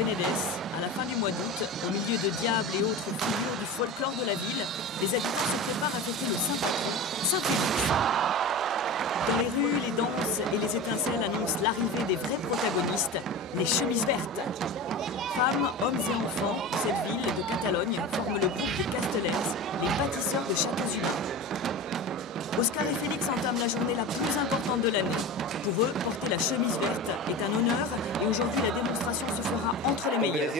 Penedès, à la fin du mois d'août, au milieu de diables et autres figures du folklore de la ville, les habitants se préparent à fêter le Saint-Patron, Saint-Félix. Dans les rues, les danses et les étincelles annoncent l'arrivée des vrais protagonistes, les chemises vertes. Femmes, hommes et enfants, cette ville de Catalogne forment le groupe des Castellers, les bâtisseurs de châteaux humains. Oscar et Félix entament la journée la plus importante de l'année. Pour eux, porter la chemise verte est un honneur et aujourd'hui la démonstration se fera entre les meilleurs.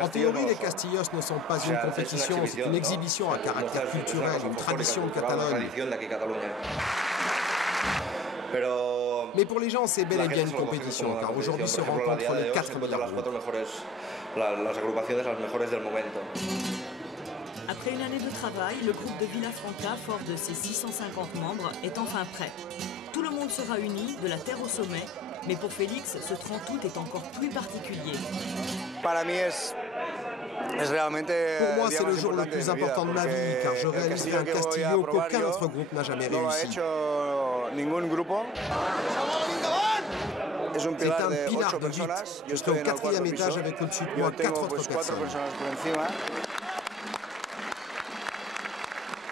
En théorie, les Castillos ne sont pas une compétition, c'est une exhibition à caractère culturel, une tradition de Catalogne. Mais pour les gens, c'est bel et bien une compétition, car aujourd'hui se rencontrent les 4 meilleurs groupes. Après une année de travail, le groupe de Vilafranca, fort de ses 650 membres, est enfin prêt. Tout le monde sera uni, de la terre au sommet, mais pour Félix, ce 30 août est encore plus particulier. Pour moi, c'est le jour le plus important de ma vie, car je réaliserai un Castillo qu'aucun autre groupe n'a jamais réussi. C'est un pilar de 8. Je serai au 4e étage avec au-dessus de moi 4 autres personnes.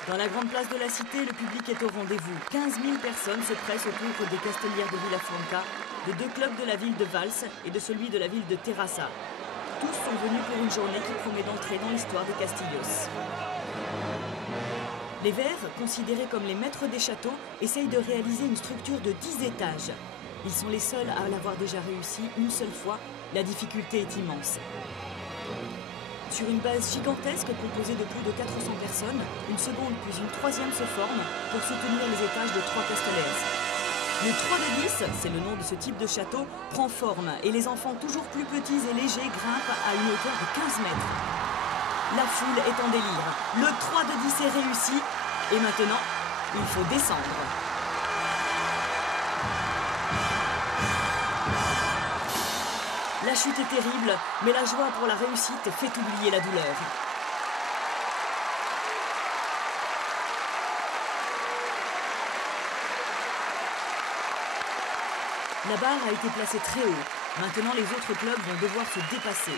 Dans la grande place de la cité, le public est au rendez-vous. 15 000 personnes se pressent autour des Castellers de Vilafranca, de 2 clubs de la ville de Valls et de celui de la ville de Terrassa. Tous sont venus pour une journée qui promet d'entrer dans l'histoire des Castillos. Les Verts, considérés comme les maîtres des châteaux, essayent de réaliser une structure de 10 étages. Ils sont les seuls à l'avoir déjà réussi une seule fois. La difficulté est immense. Sur une base gigantesque composée de plus de 400 personnes, une seconde puis une troisième se forme pour soutenir les étages de 3 Castellers. Le 3 de 10, c'est le nom de ce type de château, prend forme et les enfants toujours plus petits et légers grimpent à une hauteur de 15 mètres. La foule est en délire. Le 3 de 10 est réussi et maintenant, il faut descendre. La chute est terrible, mais la joie pour la réussite fait oublier la douleur. La barre a été placée très haut. Maintenant, les autres clubs vont devoir se dépasser.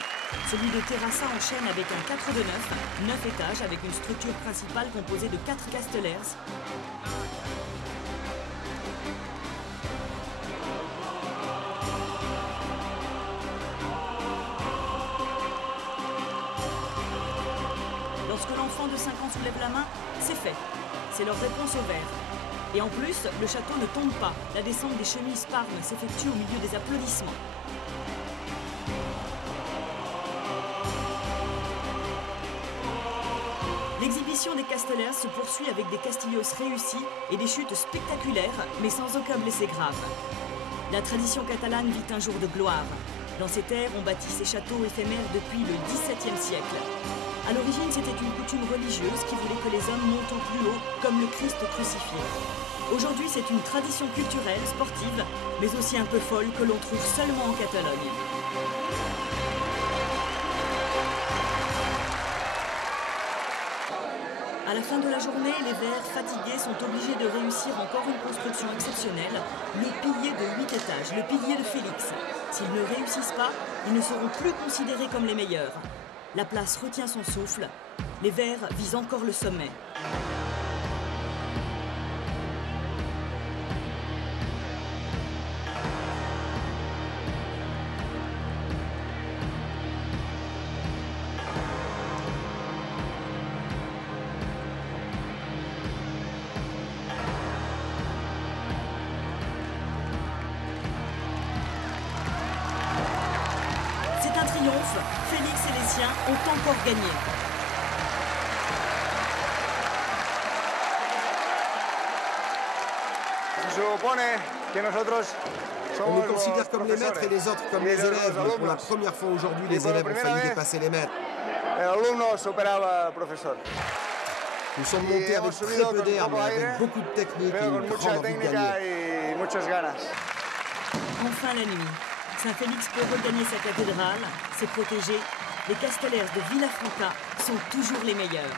Celui de Terrassa enchaîne avec un 4 de 9 étages avec une structure principale composée de 4 Castellers. Lorsque l'enfant de 5 ans soulève la main, c'est fait. C'est leur réponse au vert. Et en plus, le château ne tombe pas. La descente des chemises Parme s'effectue au milieu des applaudissements. L'exhibition des Castellers se poursuit avec des Castillos réussis et des chutes spectaculaires, mais sans aucun blessé grave. La tradition catalane vit un jour de gloire. Dans ces terres, on bâtit ces châteaux éphémères depuis le XVIIe siècle. À l'origine, c'était une coutume religieuse qui voulait que les hommes montent au plus haut, comme le Christ crucifié. Aujourd'hui, c'est une tradition culturelle, sportive, mais aussi un peu folle que l'on trouve seulement en Catalogne. À la fin de la journée, les Verts, fatigués, sont obligés de réussir encore une construction exceptionnelle, le pilier de 8 étages, le pilier de Félix. S'ils ne réussissent pas, ils ne seront plus considérés comme les meilleurs. La place retient son souffle. Les Verts visent encore le sommet. C'est un triomphe. Félix et les siens ont encore gagné. On nous considère comme les maîtres et les autres comme les élèves, mais pour la première fois aujourd'hui, les élèves ont failli dépasser les maîtres. Nous sommes montés avec très peu d'air, mais avec beaucoup de technique et une grande envie de gagner. Enfin la nuit. Saint-Félix peut regagner sa cathédrale, ses protégés. Les Castellers de Vilafranca sont toujours les meilleurs.